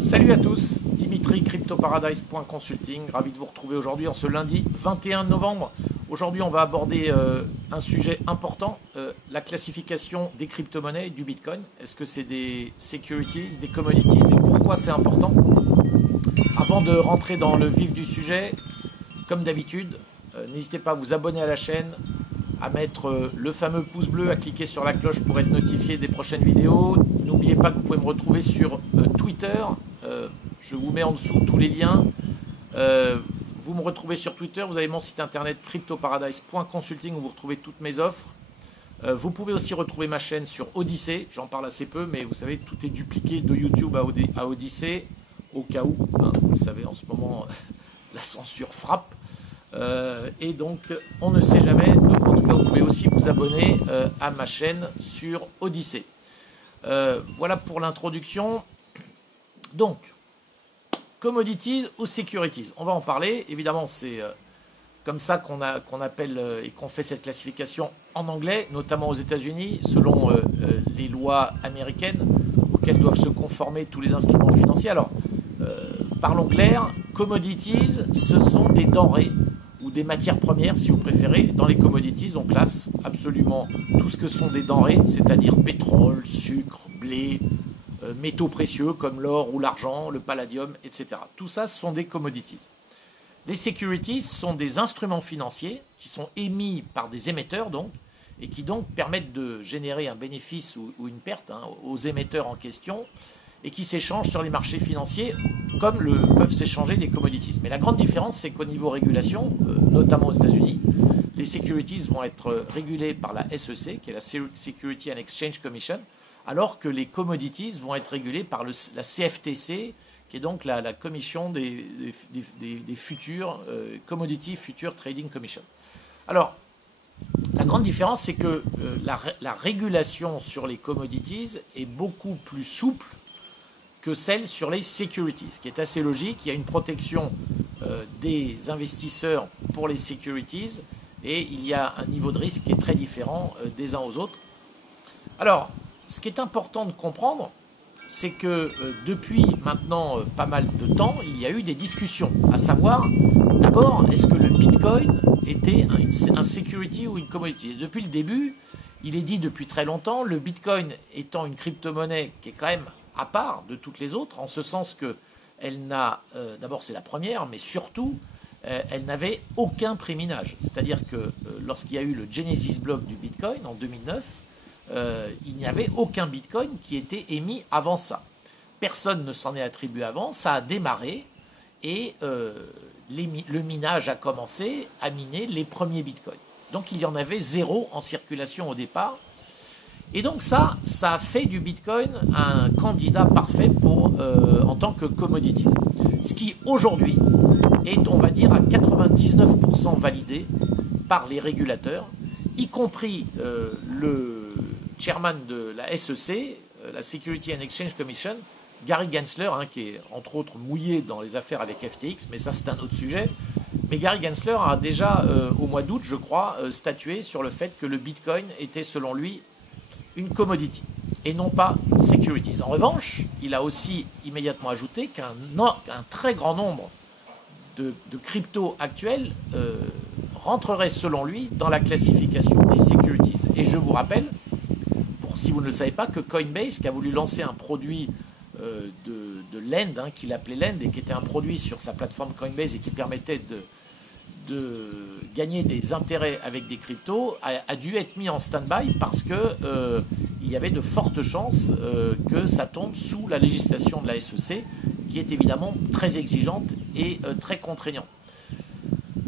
Salut à tous, Dimitri, CryptoParadise.consulting, ravi de vous retrouver aujourd'hui en ce lundi 21 novembre. Aujourd'hui on va aborder un sujet important, la classification des crypto-monnaies du Bitcoin. Est-ce que c'est des securities, des commodities et pourquoi c'est important? Avant de rentrer dans le vif du sujet, comme d'habitude, n'hésitez pas à vous abonner à la chaîne, à mettre le fameux pouce bleu, à cliquer sur la cloche pour être notifié des prochaines vidéos. N'oubliez pas que vous pouvez me retrouver sur Twitter. Je vous mets en dessous tous les liens. Vous me retrouvez sur Twitter. Vous avez mon site internet cryptoparadise.consulting où vous retrouvez toutes mes offres. Vous pouvez aussi retrouver ma chaîne sur Odyssée. J'en parle assez peu, mais vous savez, tout est dupliqué de YouTube à Odyssée. Au cas où, hein, vous le savez, en ce moment, la censure frappe. Et donc, on ne sait jamais. Donc, en tout cas, vous pouvez aussi vous abonner à ma chaîne sur Odyssée. Voilà pour l'introduction. Donc, commodities ou securities, on va en parler. Évidemment, c'est comme ça qu'on appelle et qu'on fait cette classification en anglais, notamment aux États-Unis, selon les lois américaines auxquelles doivent se conformer tous les instruments financiers. Alors, parlons clair, commodities, ce sont des denrées ou des matières premières, si vous préférez. Dans les commodities, on classe absolument tout ce que sont des denrées, c'est-à-dire pétrole, sucre, blé, métaux précieux comme l'or ou l'argent, le palladium, etc. Tout ça, ce sont des commodities. Les securities sont des instruments financiers qui sont émis par des émetteurs, donc, et qui donc permettent de générer un bénéfice ou une perte aux émetteurs en question, et qui s'échangent sur les marchés financiers comme peuvent s'échanger des commodities. Mais la grande différence, c'est qu'au niveau régulation, notamment aux États-Unis, les securities vont être régulées par la SEC, qui est la Security and Exchange Commission, alors que les commodities vont être régulées par la CFTC, qui est donc la commission des futurs Commodity Future Trading Commission. Alors, la grande différence, c'est que la régulation sur les commodities est beaucoup plus souple que celle sur les securities, ce qui est assez logique. Il y a une protection des investisseurs pour les securities et il y a un niveau de risque qui est très différent des uns aux autres. Alors, ce qui est important de comprendre, c'est que depuis maintenant pas mal de temps, il y a eu des discussions, à savoir, d'abord, est-ce que le Bitcoin était un security ou une commodity? Et depuis le début, il est dit depuis très longtemps, le Bitcoin étant une crypto-monnaie qui est quand même à part de toutes les autres, en ce sens qu'elle n'a, d'abord c'est la première, mais surtout, elle n'avait aucun préminage. C'est-à-dire que lorsqu'il y a eu le Genesis Block du Bitcoin en 2009, il n'y avait aucun Bitcoin qui était émis avant ça. Personne ne s'en est attribué avant, ça a démarré et le minage a commencé à miner les premiers Bitcoins. Donc il y en avait zéro en circulation au départ. Et donc ça a fait du Bitcoin un candidat parfait en tant que commodities. Ce qui aujourd'hui est, on va dire, à 99% validé par les régulateurs, y compris le chairman de la SEC, la Security and Exchange Commission, Gary Gensler, qui est entre autres mouillé dans les affaires avec FTX, mais ça c'est un autre sujet. Mais Gary Gensler a déjà, au mois d'août, je crois, statué sur le fait que le Bitcoin était, selon lui, une commodity et non pas securities. En revanche, il a aussi immédiatement ajouté qu'un très grand nombre de cryptos actuels rentrerait selon lui dans la classification des securities. Et je vous rappelle, si vous ne le savez pas, que Coinbase, qui a voulu lancer un produit de Lend, qu'il appelait Lend, et qui était un produit sur sa plateforme Coinbase et qui permettait de gagner des intérêts avec des cryptos, a dû être mis en stand-by parce que il y avait de fortes chances que ça tombe sous la législation de la SEC, qui est évidemment très exigeante et très contraignante.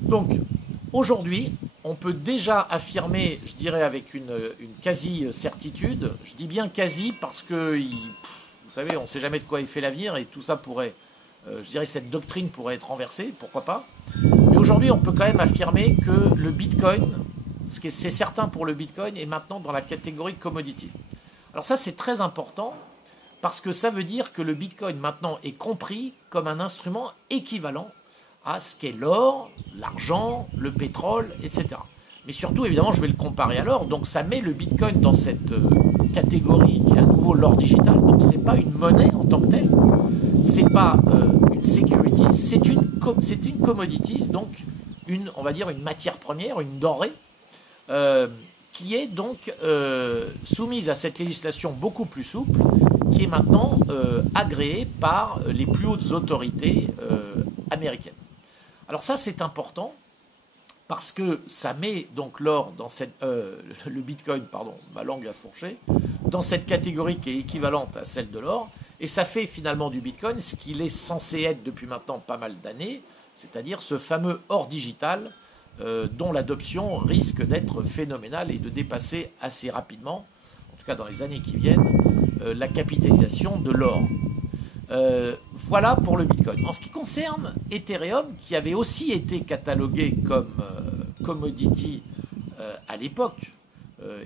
Donc, aujourd'hui, on peut déjà affirmer, je dirais avec une quasi-certitude, je dis bien quasi parce que, vous savez, on ne sait jamais de quoi il fait l'avenir et tout ça pourrait, je dirais, cette doctrine pourrait être renversée, pourquoi pas. Mais aujourd'hui, on peut quand même affirmer que le Bitcoin, ce qui c'est certain pour le Bitcoin, est maintenant dans la catégorie commodity. Alors ça, c'est très important parce que ça veut dire que le Bitcoin maintenant est compris comme un instrument équivalent à ce qu'est l'or, l'argent, le pétrole, etc. Mais surtout, évidemment, je vais le comparer à l'or. Donc ça met le Bitcoin dans cette catégorie qui est à nouveau l'or digital. Donc ce n'est pas une monnaie en tant que telle, c'est pas une security, c'est une commodities, donc on va dire une matière première, une denrée, qui est donc soumise à cette législation beaucoup plus souple, qui est maintenant agréée par les plus hautes autorités américaines. Alors ça, c'est important parce que ça met donc l'or dans le Bitcoin, pardon, ma langue a fourché, dans cette catégorie qui est équivalente à celle de l'or, et ça fait finalement du Bitcoin ce qu'il est censé être depuis maintenant pas mal d'années, c'est-à-dire ce fameux or digital dont l'adoption risque d'être phénoménale et de dépasser assez rapidement, en tout cas dans les années qui viennent, la capitalisation de l'or. Voilà pour le Bitcoin. En ce qui concerne Ethereum, qui avait aussi été catalogué comme commodity à l'époque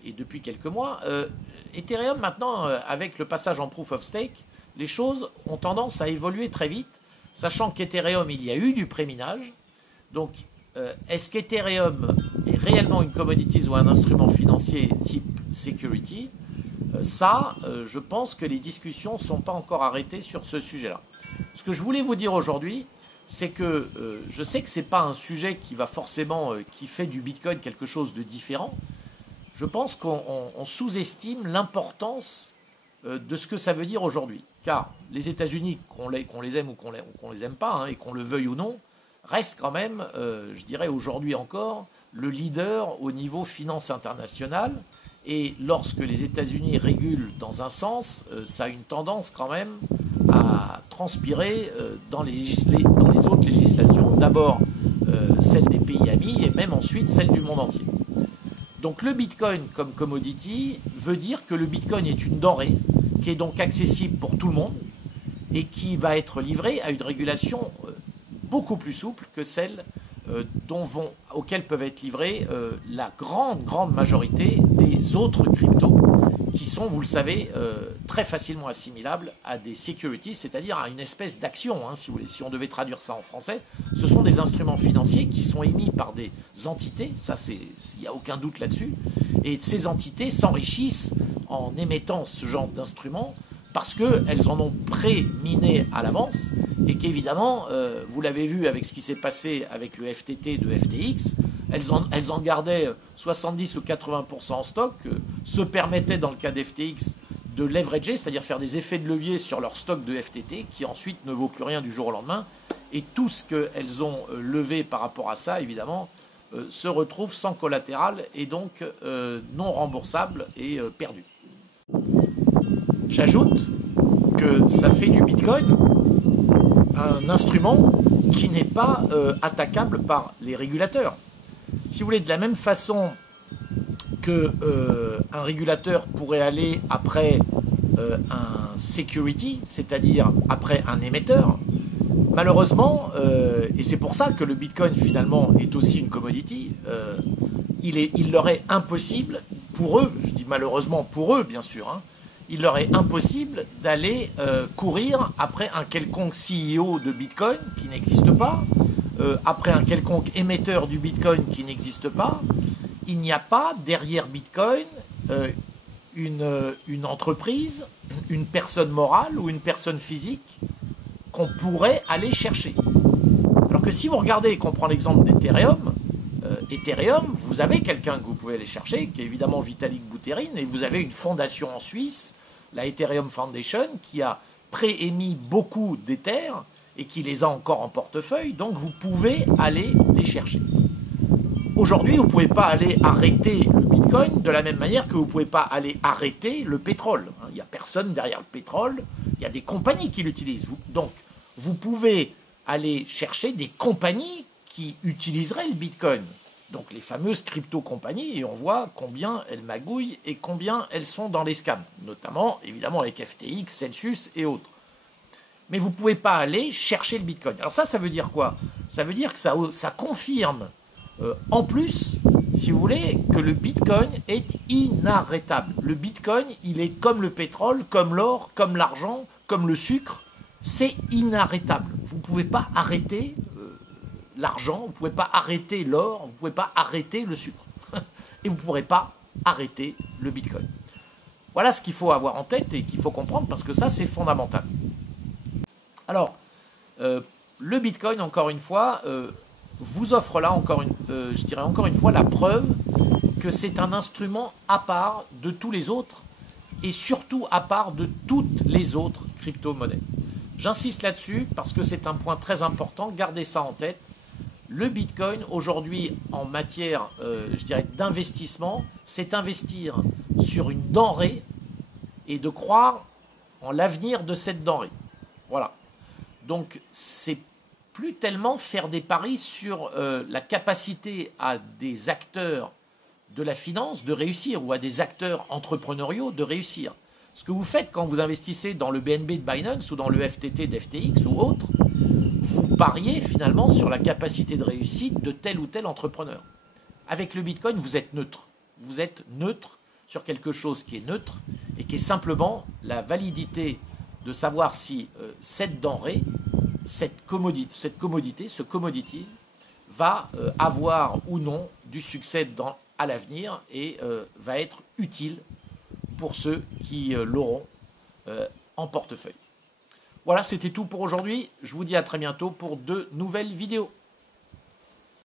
et depuis quelques mois, Ethereum maintenant, avec le passage en Proof of Stake, les choses ont tendance à évoluer très vite, sachant qu'Ethereum, il y a eu du préminage. Donc, est-ce qu'Ethereum est réellement une commodity ou un instrument financier type security ? Je pense que les discussions ne sont pas encore arrêtées sur ce sujet-là. Ce que je voulais vous dire aujourd'hui, c'est que je sais que ce n'est pas un sujet qui va forcément, qui fait du Bitcoin quelque chose de différent. Je pense qu'on sous-estime l'importance de ce que ça veut dire aujourd'hui. Car les États-Unis, qu'on les aime ou qu'on les aime pas, hein, et qu'on le veuille ou non, restent quand même, je dirais aujourd'hui encore, le leader au niveau finance internationale. Et lorsque les États-Unis régulent dans un sens, ça a une tendance quand même à transpirer dans les autres législations. D'abord celle des pays amis et même ensuite celle du monde entier. Donc le Bitcoin comme commodity veut dire que le Bitcoin est une denrée qui est donc accessible pour tout le monde et qui va être livrée à une régulation beaucoup plus souple que celle auxquelles peuvent être livrées la grande majorité des autres cryptos qui sont, vous le savez, très facilement assimilables à des securities, c'est-à-dire à une espèce d'action, hein, si vous voulez, si on devait traduire ça en français. Ce sont des instruments financiers qui sont émis par des entités, ça il n'y a aucun doute là-dessus, et ces entités s'enrichissent en émettant ce genre d'instruments parce qu'elles en ont pré-miné à l'avance et qu'évidemment, vous l'avez vu avec ce qui s'est passé avec le FTT de FTX, elles en gardaient 70 ou 80% en stock, se permettaient dans le cas d'FTX de leverager, c'est-à-dire faire des effets de levier sur leur stock de FTT qui ensuite ne vaut plus rien du jour au lendemain. Et tout ce qu'elles ont levé par rapport à ça, évidemment, se retrouve sans collatéral et donc non remboursable et perdu. J'ajoute que ça fait du Bitcoin un instrument qui n'est pas attaquable par les régulateurs. Si vous voulez, de la même façon qu'un régulateur pourrait aller après un security, c'est-à-dire après un émetteur, malheureusement, et c'est pour ça que le Bitcoin finalement est aussi une commodity, il leur est impossible, pour eux, je dis malheureusement pour eux bien sûr, hein, il leur est impossible d'aller courir après un quelconque CEO de Bitcoin qui n'existe pas, après un quelconque émetteur du Bitcoin qui n'existe pas. Il n'y a pas derrière Bitcoin une entreprise, une personne morale ou une personne physique qu'on pourrait aller chercher. Alors que si vous regardez et qu'on prend l'exemple d'Ethereum, Ethereum, vous avez quelqu'un que vous pouvez aller chercher, qui est évidemment Vitalik Buterin, et vous avez une fondation en Suisse, la Ethereum Foundation, qui a préémis beaucoup d'Ether et qui les a encore en portefeuille, donc vous pouvez aller les chercher. Aujourd'hui, vous ne pouvez pas aller arrêter le Bitcoin de la même manière que vous ne pouvez pas aller arrêter le pétrole. Il n'y a personne derrière le pétrole, il y a des compagnies qui l'utilisent. Donc, vous pouvez aller chercher des compagnies qui utiliseraient le Bitcoin. Donc les fameuses crypto-compagnies, et on voit combien elles magouillent et combien elles sont dans les scams, notamment évidemment avec FTX, Celsius et autres. Mais vous ne pouvez pas aller chercher le Bitcoin. Alors ça veut dire quoi? Ça veut dire que ça confirme en plus, si vous voulez, que le Bitcoin est inarrêtable. Le Bitcoin, il est comme le pétrole, comme l'or, comme l'argent, comme le sucre, c'est inarrêtable. Vous ne pouvez pas arrêter l'argent, vous ne pouvez pas arrêter l'or, vous ne pouvez pas arrêter le sucre. Et vous ne pourrez pas arrêter le Bitcoin. Voilà ce qu'il faut avoir en tête et qu'il faut comprendre parce que ça, c'est fondamental. Alors, le Bitcoin, encore une fois, vous offre là, je dirais encore une fois, la preuve que c'est un instrument à part de tous les autres et surtout à part de toutes les autres crypto-monnaies. J'insiste là-dessus parce que c'est un point très important, gardez ça en tête. Le Bitcoin, aujourd'hui, en matière, je dirais, d'investissement, c'est investir sur une denrée et de croire en l'avenir de cette denrée. Voilà. Donc, c'est plus tellement faire des paris sur la capacité à des acteurs de la finance de réussir ou à des acteurs entrepreneuriaux de réussir. Ce que vous faites quand vous investissez dans le BNB de Binance ou dans le FTT d'FTX ou autre, vous pariez finalement sur la capacité de réussite de tel ou tel entrepreneur. Avec le Bitcoin, vous êtes neutre. Vous êtes neutre sur quelque chose qui est neutre et qui est simplement la validité de savoir si cette denrée, cette commodité, ce commodity, va avoir ou non du succès à l'avenir et va être utile pour ceux qui l'auront en portefeuille. Voilà, c'était tout pour aujourd'hui. Je vous dis à très bientôt pour de nouvelles vidéos.